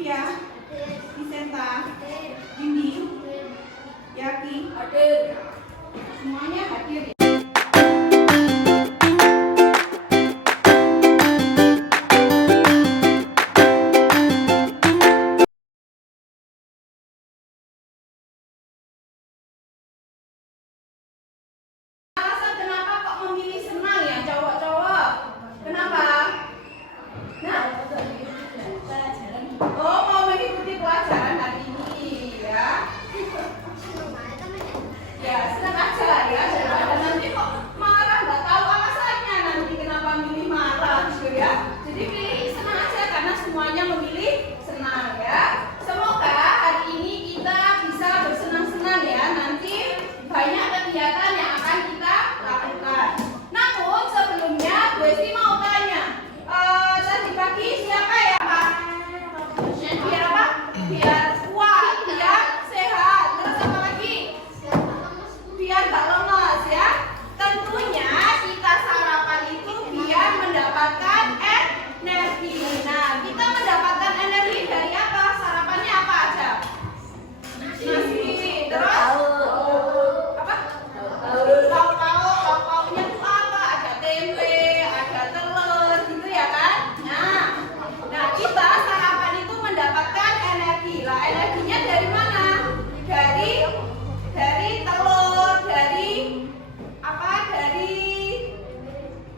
Livia, Vicenta, Windy, Yaki, semuanya hadir ya. Alasan kenapa kok memilih senang ya cowok-cowok? Kenapa? Nah, oh mau mengikuti pelajaran hari ini ya? Ya senang aja ya. Dan nanti kok marah nggak tahu alasannya nanti kenapa milih marah gitu ya? Jadi pilih senang aja karena semuanya memilih senang ya. Semoga hari ini kita bisa bersenang-senang ya. Nanti banyak kegiatan yang akan kita lakukan. Namun sebelumnya Bu Esti mau tanya, tadi pagi siapa ya Pak? Biar apa? Biar kuat, biar sehat. Terus apa lagi? Biar gak lemas ya. Tentunya kita sarapan itu biar mendapatkan energi. Nah, kita mendapatkan energi dari apa? Sarapannya apa aja? Nasi. Terus? Apa? Lauk-lauknya itu apa? Ada tempe, ada telur, gitu ya kan? Nah kita sarapan itu mendapatkan energi. Lah energinya dari mana? Dari telur, dari apa? Dari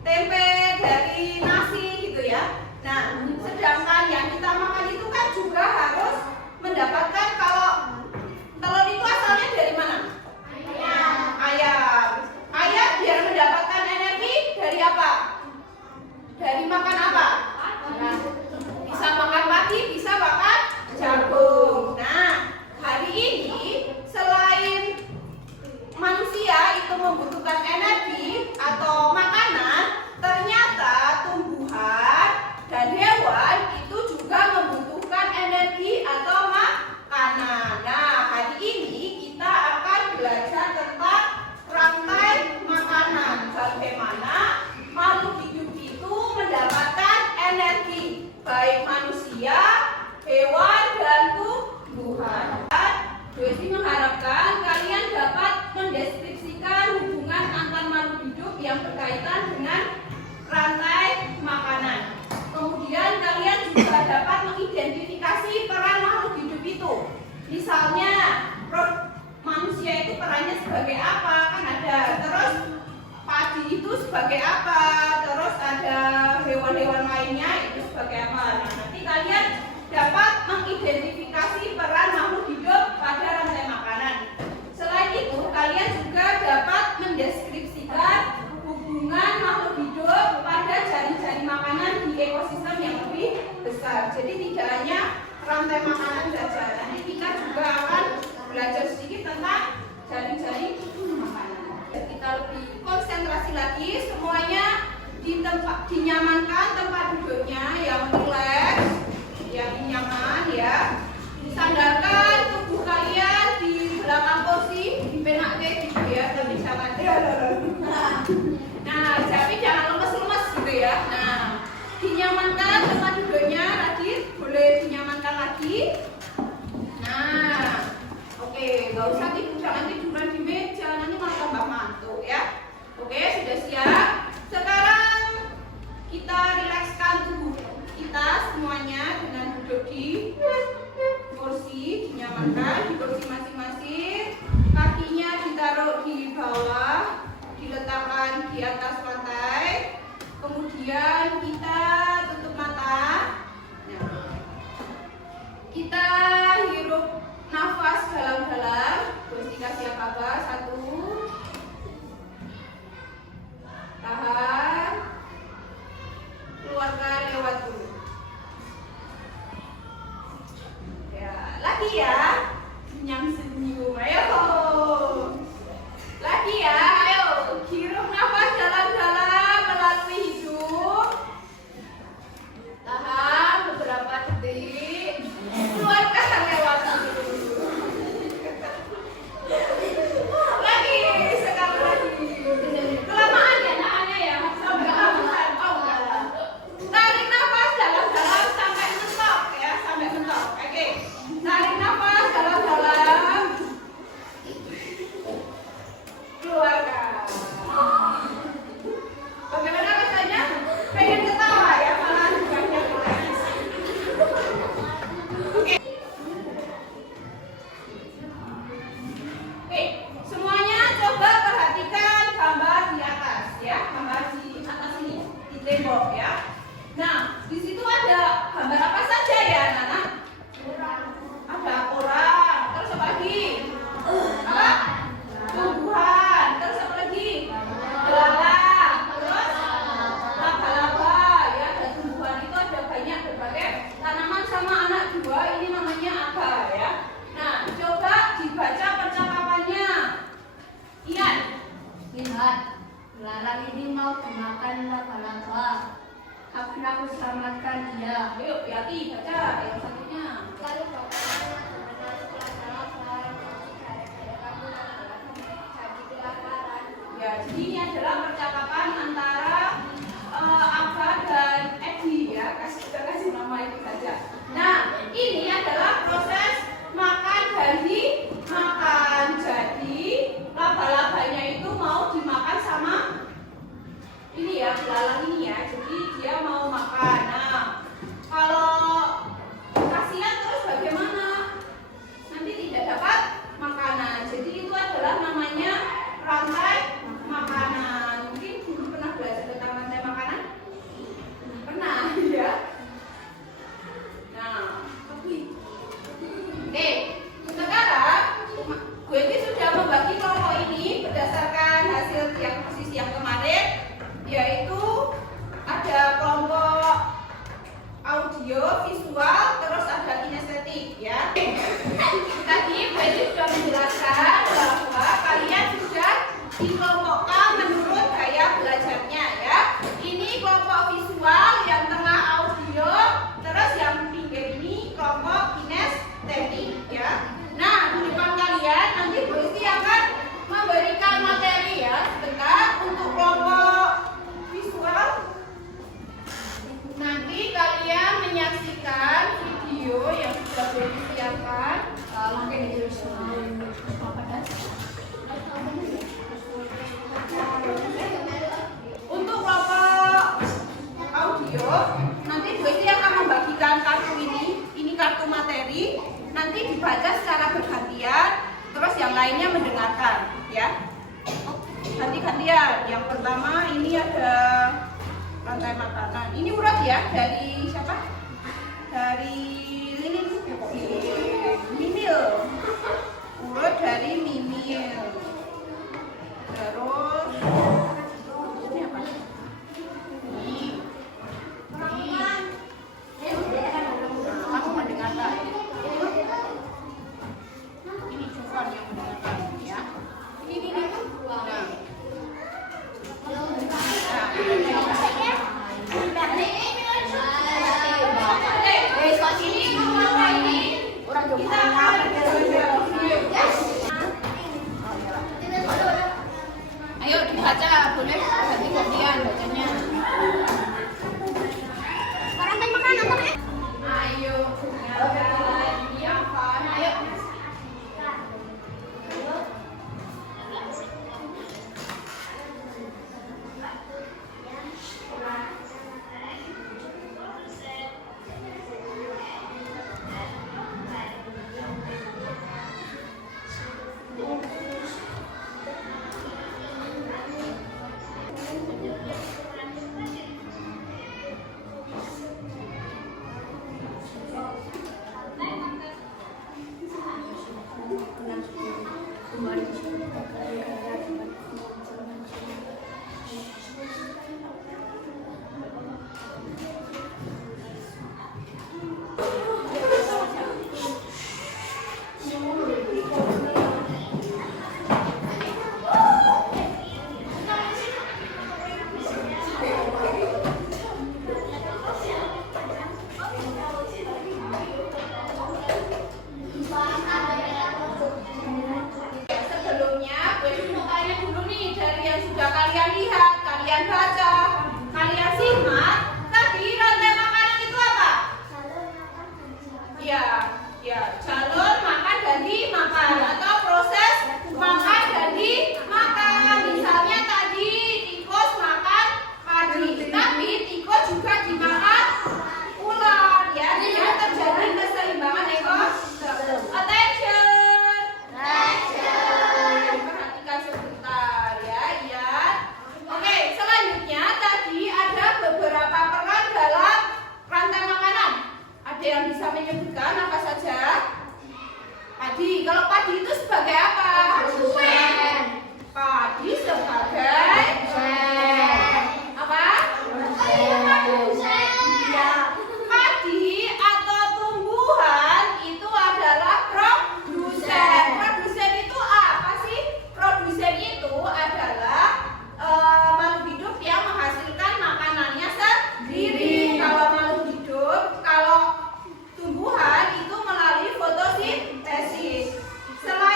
tempe, dari nasi gitu ya. Nah, sedangkan yang kita makan itu kan juga harus mendapatkan, kalau telur itu asalnya dari mana? Ayam. Ayam biar mendapatkan energi dari apa? Dari makan apa? Bisa makan padi, bisa makan jagung. Nah, hari ini selain manusia itu membutuhkan energi atau makanan, ternyata tumbuhan dan hewan itu juga membutuhkan energi atau makanan. Nah, hari ini kita akan belajar tentang rantai makanan. Bagaimana makhluk hidup itu mendapatkan energi, baik manusia, hewan, dan tumbuhan. Bu Esti mengharapkan kalian dapat mendeskripsikan hubungan antar makhluk hidup yang berkaitan dengan rantai makanan. Kemudian kalian juga dapat mengidentifikasi peran makhluk hidup itu. Misalnya, manusia itu perannya sebagai apa? Kan ada. Terus padi itu sebagai apa? Terus ada hewan-hewan lainnya itu sebagai apa? Nah, nanti kalian dapat mengidentifikasi peran makhluk hidup pada rantai makanan. Selain itu, kalian juga dapat mendeskripsikan hubungan makhluk hidup pada jaring-jaring makanan di ekosistem yang lebih besar. Jadi tidak hanya rantai makanan saja. Nanti kita juga akan belajar sedikit tentang jaring-jaring makanan. Kita lebih konsentrasi lagi, semuanya dinyamankan tempat duduknya yang rileks, yang nyaman ya. Sandarkan tubuh kalian di belakang kursi, dipenakkan gitu ya, tapi jangan tapi jangan lemes-lemes gitu ya. Nah, dinyamankan tempat duduknya, Radit, boleh dinyamankan lagi. Nah, oke, nggak usah tidur, jangan tiduran di meja, nanti malah tambah mantuk ya. Oke, sudah siap. Sekarang kita rilekskan tubuh kita semuanya dengan duduk di kursi, dinyamankan di kursi masing-masing. Kakinya ditaruh di bawah, diletakkan di atas lantai. Kemudian kita tutup mata. Nah, kita hirup nafas dalam-dalam. Terus dikasih apa-apa? 1. Tahan. Keluarkan lewat dulu. Ya, lagi ya. Senyum. Ayo. Lagi ya. Ayo. Hirup nafas dalam-dalam melalui hidung. Tahan beberapa detik. Keluarkan lewat dulu. Lagi, sekali lagi. Kelamaan ya nahannya ya. Sampai tarik nafas dalam-dalam sampai mentok ya, sampai mentok. sudah disiapkan. Untuk kelompok audio, nanti Bu Esti akan membagikan kartu ini. Ini kartu materi. Nanti dibaca secara bergantian. Terus yang lainnya mendengarkan, ya. Ganti-gantian. Yang pertama ini ada rantai makanan. Ini urut ya dari siapa? Dari Lilin Mimil. Urut dari Mimil. Terus ini apa? Kamu mendengarkan. Ini Jufan yang mendengarkan, ya. Ini. Nah. Ayo dibaca, boleh ganti-gantian bacanya. Rantai makanan apa ya? Ayo, iya kan? Ayo.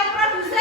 Produsen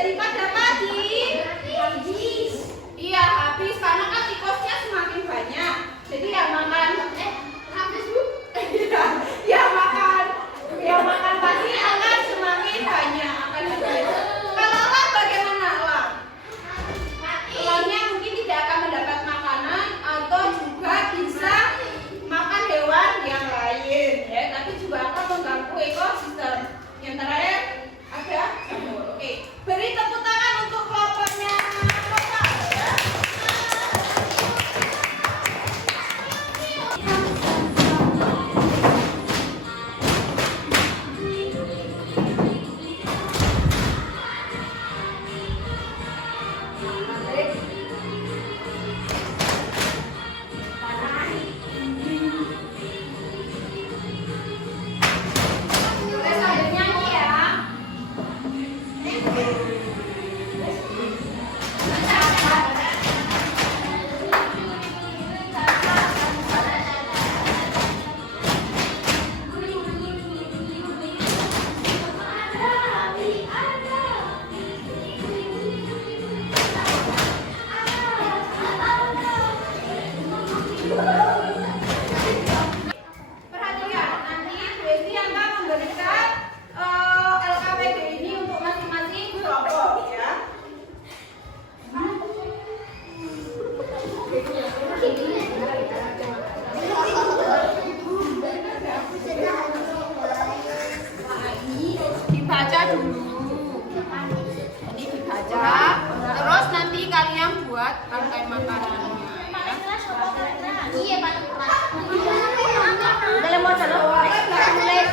jadi pada pagi? Habis. Iya habis karena kan tikusnya semakin banyak. Jadi ya makan. Habis bu? Ya makan pagi akan semakin banyak akan habis. Kalau elang bagaimana elang? Elangnya mungkin tidak akan mendapat makanan atau juga bisa makan hewan yang lain ya, tapi juga akan mengganggu ekosistem. Yang terakhir ada jamur. Oke, beri tepuk tangan untuk kelompoknya. Perhatikan, nanti Desi akan memberikan LKPD ini untuk masing-masing kelompok ya. Dibaca dulu. Ini dibaca, terus nanti kalian buat rantai makanannya. Iya, Pak. Dalam mau coba kasih nulis.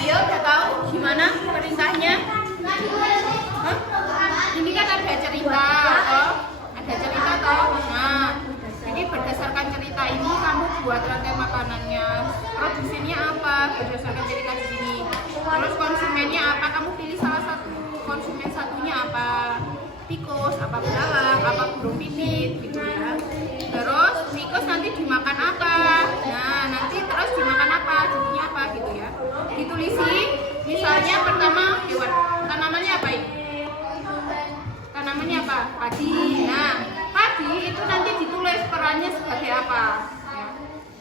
Ayo, udah tahu gimana perintahnya? Hah? Ini kan ada cerita, toh? Ada cerita toh. Nah, jadi berdasarkan cerita ini kamu buat rantai makanannya. Produksinya apa? Berdasarkan cerita di sini. Terus konsumennya apa? Kamu pilih salah satu. Konsumen satunya apa? Tikus, apa belalang, apa burung pipit, gitu ya. Terus tikus nanti dimakan apa? Nah, nanti terus dimakan apa? Jadinya apa gitu ya. Ditulisi, misalnya pertama hewan tanamannya apa ini? Tanamannya apa? Padi. Nah, padi itu nanti ditulis perannya sebagai apa? Ya.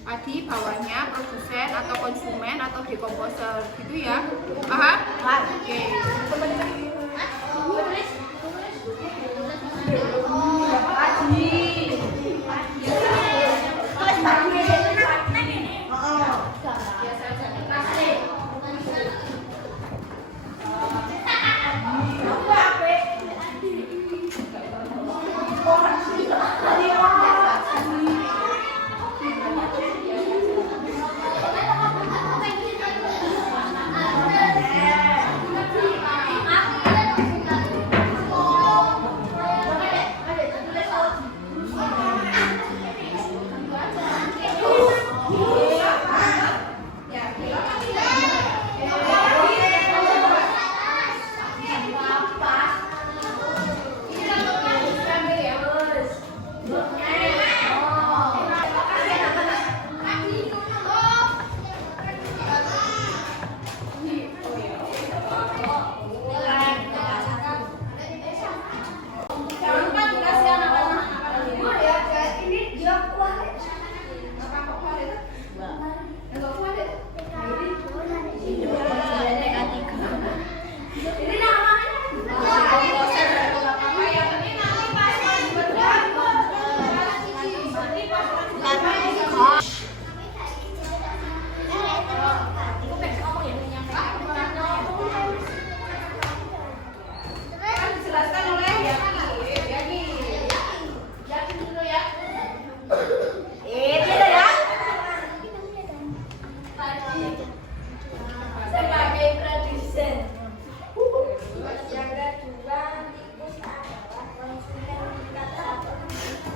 Padi bawahnya produsen atau konsumen atau dekomposer gitu ya. Paham? Oke.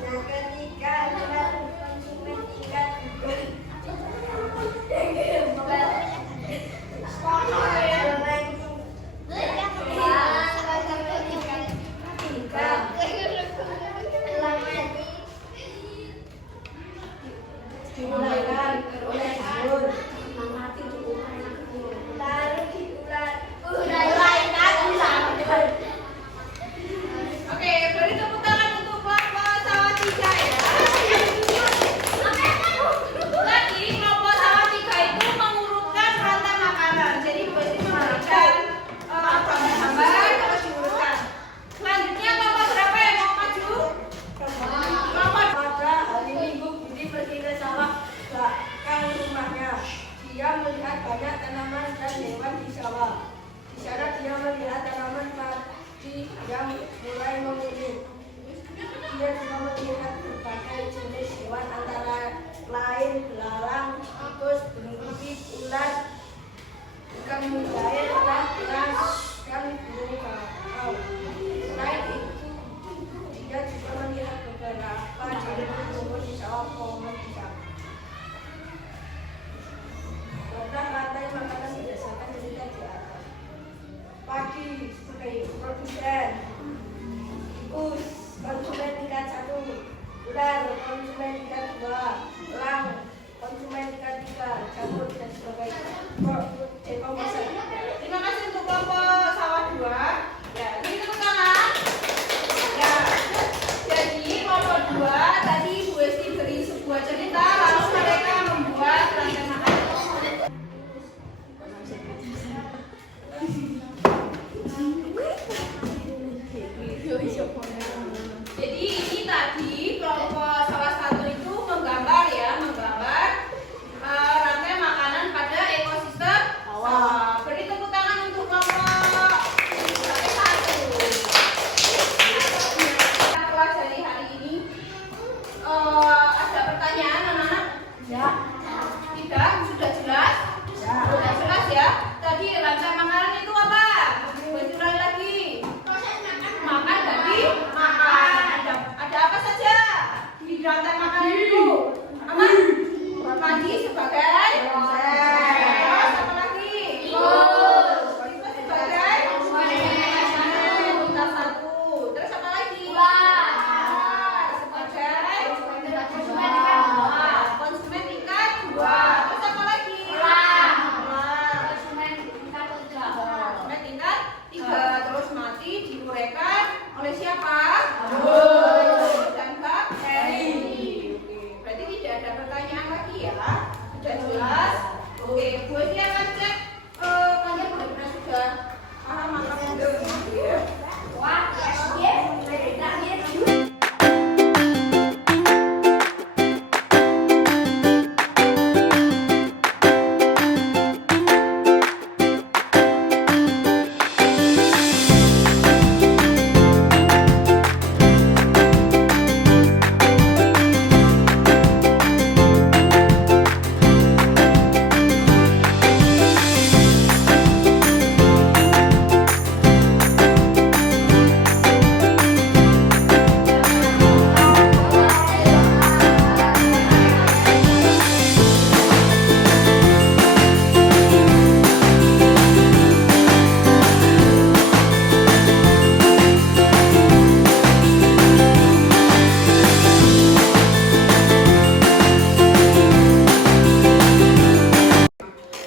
Yang ketiga adalah konsumen tingkat dimulaikan oleh gubernur. Oke, beri tepuk tangan untuk kelompok sawah 3 ya. Lagi kelompok sawah 3 itu mengurutkan rantai makanan. Jadi berarti memberikan gambar terus diurutkan. Selanjutnya kelompok berapa yang mau maju? Kelompok Pada hari Minggu Budi pergi ke sawah belakang rumahnya. Dia melihat banyak tanaman dan hewan di sawah. Di sana dia melihat tanaman padi yang mulai menguning. Dia juga melihat berbagai jenis hewan antara lain belalang, tikus, burung pipit, ulat, ikan mujair, dan burung kakao. Selain itu, dia juga melihat beberapa jenis tumbuh di sawah pohon pisang. Letak rantai makanan berdasarkan cerita di atas. Padi sebagai produsen, tikus konsumen tingkat 1, ular konsumen tingkat 2, elang konsumen tingkat 3, jamur dan sebagainya. Produk dekomposer. Terima kasih untuk kelompok sawah 2. Ya, ini tepuk tangan. Ya. Jadi kelompok 2 tadi Bu Esti beri sebuah cerita lalu mereka membuat rantai makanan. Jadi ini tadi kelompok sawah 1 itu menggambar rantai makanan pada ekosistem sawah. Beri tepuk tangan untuk kelompok 1. Kita pelajari hari ini ada pertanyaan anak-anak? Ya. Tidak, sudah jelas? Sudah jelas ya. Tadi rantai makanan itu apa? Boleh ulangi lagi. Makan dari makan. Ada apa saja di rantai makanan itu? Apa? Padi sebagai terus apa lagi? Tikus sebagai tingkat 1. Terus apa lagi? Sebagai konsumen tingkat 2. Terus apa lagi? Konsumen tingkat 3. Terus mati diuraikan oleh siapa? Dan Kak Heri. Oke, berarti tidak ada pertanyaan lagi ya? Sudah jelas? Oke, Bu Esti akan cek kalian benar-benar sudah paham apa yang ya? Wah,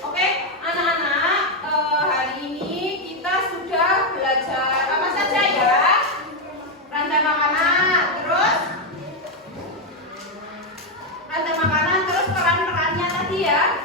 Oke, anak-anak, hari ini kita sudah belajar apa saja ya? Rantai makanan, terus peran-perannya tadi ya.